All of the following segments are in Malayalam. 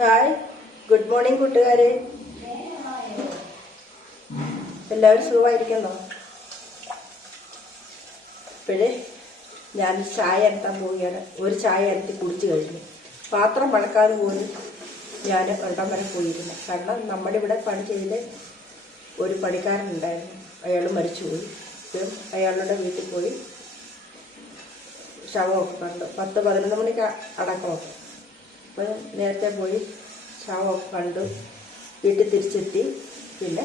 ഹായ്, ഗുഡ് മോർണിംഗ് കൂട്ടുകാരെ. എല്ലാവരും സുഖമായിരിക്കുന്നോ? ഇപ്പോഴേ ഞാൻ ചായ അനത്താൻ പോവുകയാണ്. ഒരു ചായ അനത്തി കുടിച്ചു കഴിഞ്ഞു. പാത്രം പഴക്കാതെ പോലും ഞാൻ വെള്ളം വരെ പോയിരുന്നു. കാരണം നമ്മുടെ ഇവിടെ പണി ചെയ്ത് ഒരു പണിക്കാരനുണ്ടായിരുന്നു. അയാൾ മരിച്ചുപോയി. ഇപ്പം അയാളുടെ വീട്ടിൽ പോയി ശവമൊക്കെ കണ്ടു. 10-11 മണിക്ക് അടക്കമൊക്കെ. അപ്പോൾ നേരത്തെ പോയി ശവമൊക്കെ കണ്ടു വീട്ടിൽ തിരിച്ചെത്തി. പിന്നെ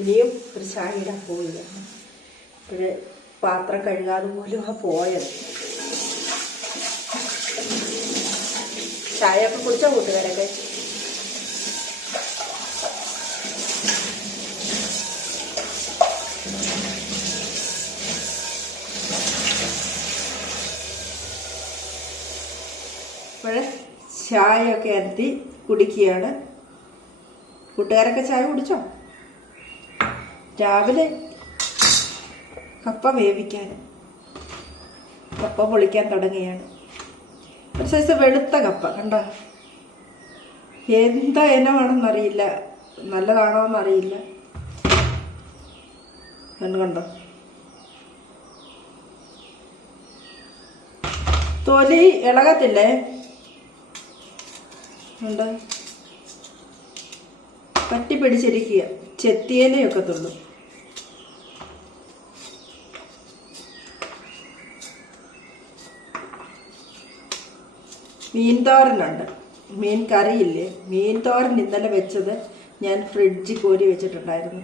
ഇനിയും ഒരു ചായ ഇടാൻ പോയില്ല. ഒരു പാത്രം കഴുകാതെ പോലും പോയത്. ചായയൊക്കെ കുടിച്ചോ കൂട്ടുകാരൊക്കെ? അപ്പോൾ ചായയൊക്കെ അനത്തി കുടിക്കുകയാണ്. കൂട്ടുകാരൊക്കെ ചായ കുടിച്ചോ? രാവിലെ കപ്പ വേവിക്കാൻ, കപ്പ പൊളിക്കാൻ തുടങ്ങിയാണ്. ഒരു സൈസ് വെളുത്ത കപ്പ കണ്ടോ? എന്താ ഇനമാണെന്നറിയില്ല, നല്ലതാണോന്നറിയില്ല. കണ്ടോ? തൊലി ഇളകത്തില്ലേ? ഉണ്ട്, പറ്റി പിടിച്ചിരിക്കുക. ചെത്തിയേനൊക്കെ തുള്ളു. മീൻ തോരനുണ്ട്. മീൻ കറിയില്ലേ? മീൻ തോരൻ ഇന്നലെ വെച്ചത് ഞാൻ ഫ്രിഡ്ജിൽ കോരി വെച്ചിട്ടുണ്ടായിരുന്നു.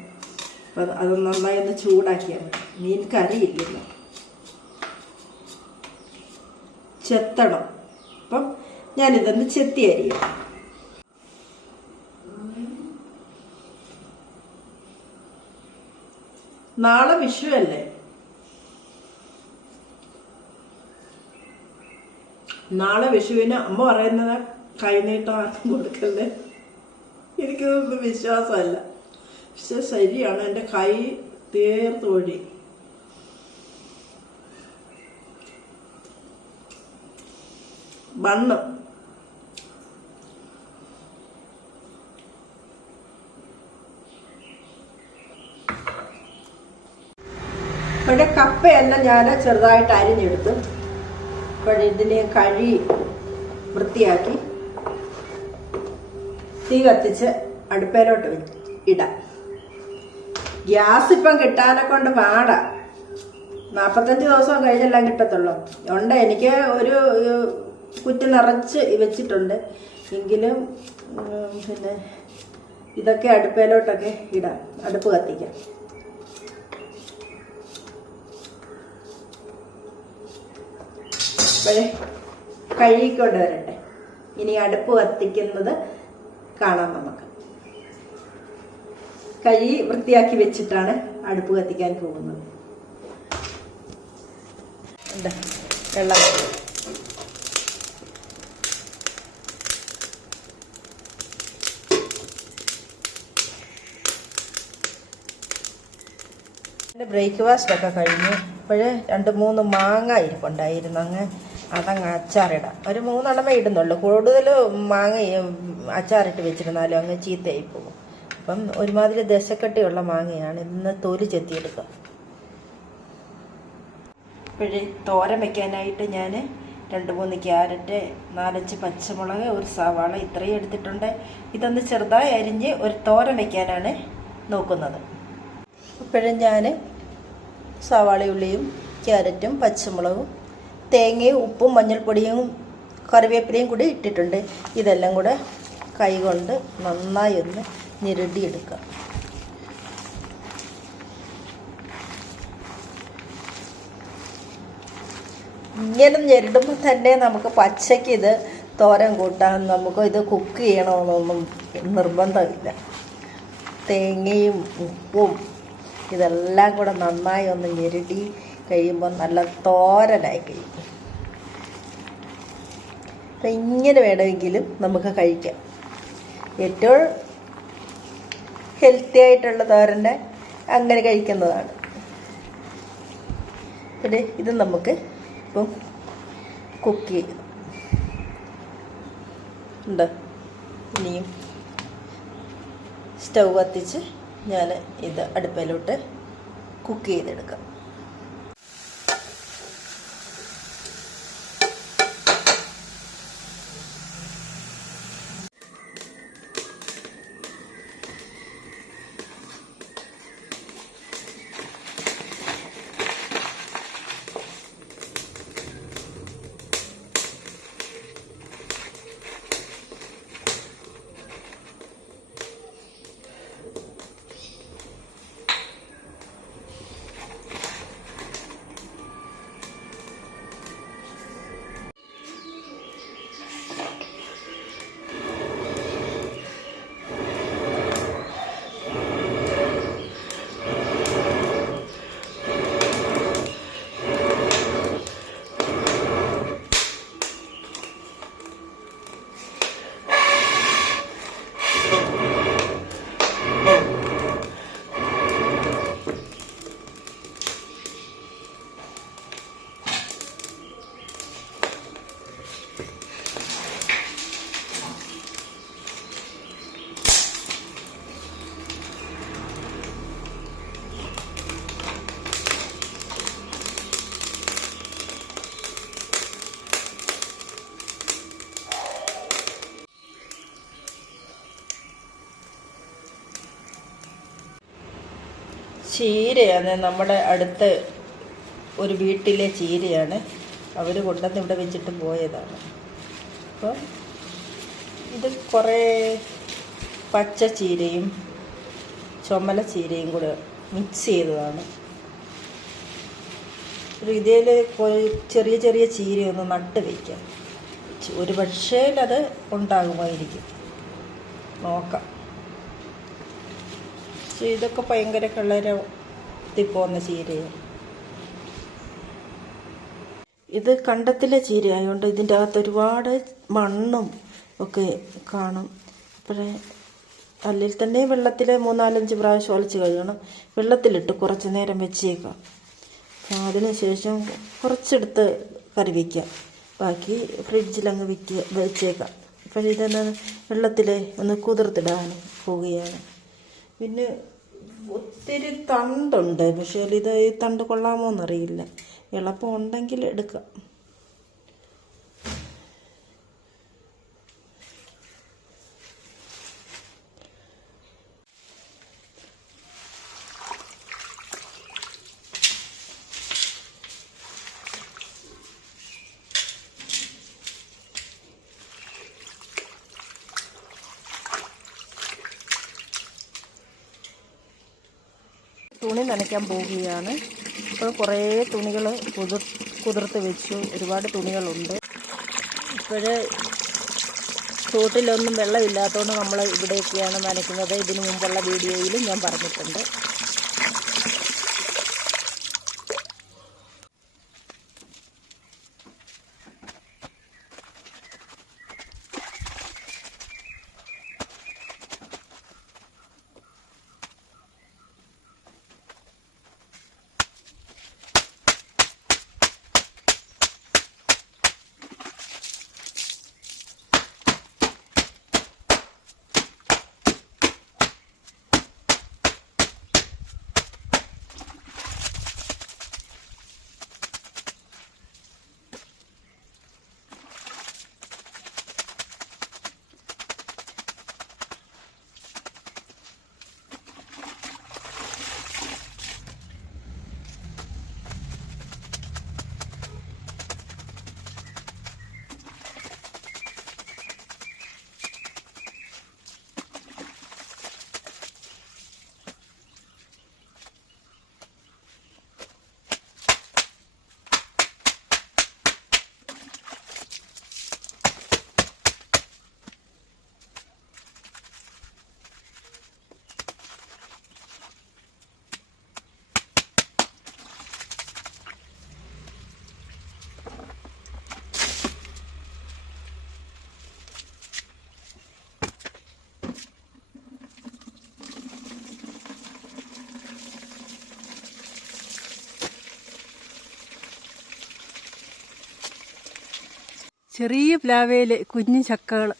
അപ്പം അത് നന്നായി ഒന്ന് ചൂടാക്കിയാൽ മതി. മീൻ കറിയില്ലല്ലോ, ചെത്തണം. അപ്പം ഞാനിതൊന്ന് ചെത്തി അരിയാം. നാളെ വിഷു അല്ലേ? നാളെ വിഷുവിന് അമ്മ പറയുന്നത് കൈനീട്ടം ആർക്കും കൊടുക്കല്ലേ. എനിക്കിതൊന്നും വിശ്വാസമല്ല. പക്ഷെ ശരിയാണ്. എൻ്റെ കൈ തീർത്തൊഴി. ബണ്ണ് ഇവിടെ കപ്പയെല്ലാം ഞാൻ ചെറുതായിട്ട് അരിഞ്ഞെടുത്തു. അപ്പോൾ ഇതിനെ കഴുകി വൃത്തിയാക്കി തീ കത്തിച്ച് അടുപ്പേലോട്ട് ഇടാം. ഗ്യാസ് ഇപ്പം കിട്ടാനെ കൊണ്ട് പാടാ. 45 ദിവസം കഴിഞ്ഞെല്ലാം കിട്ടത്തുള്ളൂ. ഉണ്ട്, എനിക്ക് ഒരു കുറ്റി നിറച്ച് വെച്ചിട്ടുണ്ട്. എങ്കിലും പിന്നെ ഇതൊക്കെ അടുപ്പേലോട്ടൊക്കെ ഇടാം. അടുപ്പ് കത്തിക്കാം. അപ്പോഴേ കഴുകിക്കൊണ്ട് വരട്ടെ. ഇനി അടുപ്പ് കത്തിക്കുന്നത് കാണാം നമുക്ക്. കഴുകി വൃത്തിയാക്കി വെച്ചിട്ടാണ് അടുപ്പ് കത്തിക്കാൻ പോകുന്നത്. എന്താ വെള്ളം ബ്രേക്ക്ഫാസ്റ്റൊക്കെ കഴിഞ്ഞു. ഇപ്പോഴേ 2-3 മാങ്ങ ഇരിപ്പുണ്ടായിരുന്നു. അതങ്ങ് അച്ചാറിടാം. ഒരു 3 എണ്ണമേ ഇടുന്നുള്ളൂ. കൂടുതൽ മാങ്ങ അച്ചാറിട്ട് വെച്ചിരുന്നാലും അങ്ങ് ചീത്തയായി പോകും. അപ്പം ഒരുമാതിരി ദശക്കട്ടിയുള്ള മാങ്ങയാണ്. ഇന്ന് തൊലി ചെത്തിയെടുക്കുക. ഇപ്പോഴേ തോരൻ വയ്ക്കാനായിട്ട് ഞാൻ 2-3 ക്യാരറ്റ്, 4-5 പച്ചമുളക്, ഒരു സവാള ഇത്രയും എടുത്തിട്ടുണ്ട്. ഇതൊന്ന് ചെറുതായി അരിഞ്ഞ് ഒരു തോരൻ വയ്ക്കാനാണ് നോക്കുന്നത്. ഇപ്പോഴും ഞാൻ സവാളയുള്ളിയും ക്യാരറ്റും പച്ചമുളകും തേങ്ങയും ഉപ്പും മഞ്ഞൾപ്പൊടിയും കറിവേപ്പിലയും കൂടി ഇട്ടിട്ടുണ്ട്. ഇതെല്ലാം കൂടെ കൈകൊണ്ട് നന്നായി ഒന്ന് ഞെരടിയെടുക്കുക. ഇങ്ങനെ ഞെരടുമ്പോൾ തന്നെ നമുക്ക് പച്ചയ്ക്ക് ഇത് തോരൻ കൂട്ടാൻ, നമുക്ക് ഇത് കുക്ക് ചെയ്യണമെന്നൊന്നും നിർബന്ധമില്ല. തേങ്ങയും ഉപ്പും ഇതെല്ലാം കൂടെ നന്നായി ഒന്ന് ഞെരടി കഴിയുമ്പോൾ നല്ല തോരനായി കഴിയും. അപ്പം ഇങ്ങനെ വേണമെങ്കിലും നമുക്ക് കഴിക്കാം. ഏറ്റവും ഹെൽത്തി ആയിട്ടുള്ള തോരൻ്റെ അങ്ങനെ കഴിക്കുന്നതാണ്. പിന്നെ ഇത് നമുക്ക് ഇപ്പം കുക്ക് ചെയ്യും. ഉണ്ട്. ഇനിയും സ്റ്റൗ കത്തിച്ച് ഞാൻ ഇത് അടുപ്പിലോട്ട് കുക്ക് ചെയ്തെടുക്കാം. ചീരയാണ്, നമ്മുടെ അടുത്ത ഒരു വീട്ടിലെ ചീരയാണ്. അവർ കൊണ്ടുവന്ന് ഇവിടെ വെച്ചിട്ട് പോയതാണ്. അപ്പം ഇത് കുറേ പച്ച ചീരയും ചുമല ചീരയും കൂടെ മിക്സ് ചെയ്തതാണ്. ഒരു ഇതിൽ ചെറിയ ചെറിയ ചീരയൊന്ന് നട്ട് വയ്ക്കാം. ഒരു പക്ഷേ അത് ഉണ്ടാകുമായിരിക്കും, നോക്കാം. ഇതൊക്കെ ഭയങ്കര കളരത്തിപ്പോന്ന ചീരയാണ്. ഇത് കണ്ടത്തിലെ ചീര ആയതുകൊണ്ട് ഇതിൻ്റെ അകത്ത് ഒരുപാട് മണ്ണും ഒക്കെ കാണും. അപ്പോഴേ അല്ലെങ്കിൽ തന്നെ വെള്ളത്തിൽ 3-4 പ്രാവശ്യം ഒലച്ച് കഴുകണം. വെള്ളത്തിലിട്ട് കുറച്ച് നേരം വെച്ചേക്കാം. അതിന് ശേഷം കുറച്ചെടുത്ത് കറി വയ്ക്കാം, ബാക്കി ഫ്രിഡ്ജിലങ്ങ് വെച്ചേക്കാം. അപ്പോഴിതെന്താ വെള്ളത്തിൽ ഒന്ന് കുതിർത്തിടാൻ പോവുകയാണ്. പിന്നെ ഒത്തിരി തണ്ടുണ്ട്, പക്ഷേ ഇത് ഈ തണ്ട് കൊള്ളാമോ എന്നറിയില്ല. എളുപ്പം ഉണ്ടെങ്കിൽ എടുക്കാം. തുണി നനയ്ക്കാൻ പോവുകയാണ്. ഇപ്പോൾ കുറേ തുണികൾ കുതിർത്ത് വെച്ചു. ഒരുപാട് തുണികളുണ്ട്. ഇപ്പോഴേ തോട്ടിലൊന്നും വെള്ളമില്ലാത്തതുകൊണ്ട് നമ്മൾ ഇവിടെയൊക്കെയാണ് നനയ്ക്കുന്നത്. ഇതിനു മുമ്പുള്ള വീഡിയോയിലും ഞാൻ പറഞ്ഞിട്ടുണ്ട്. ചെറിയ പ്ലാവയിൽ കുഞ്ഞു ചക്കകൾ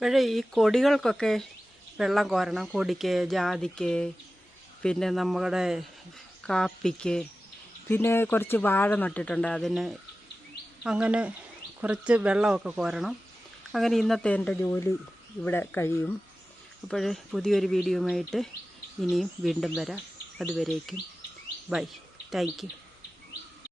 ഇപ്പോഴേ ഈ കൊടികൾക്കൊക്കെ വെള്ളം കോരണം. കൊടിക്ക്, ജാതിക്ക്, പിന്നെ നമ്മുടെ കാപ്പിക്ക്, പിന്നെ കുറച്ച് വാഴ നട്ടിട്ടുണ്ട് അതിന്. അങ്ങനെ കുറച്ച് വെള്ളമൊക്കെ കോരണം. അങ്ങനെ ഇന്നത്തെ എൻ്റെ ജോലി ഇവിടെ കഴിയും. അപ്പോൾ പുതിയൊരു വീഡിയോയുമായിട്ട് ഇനിയും വീണ്ടും വരാം. അതുവരേക്കും ബൈ. Thank you.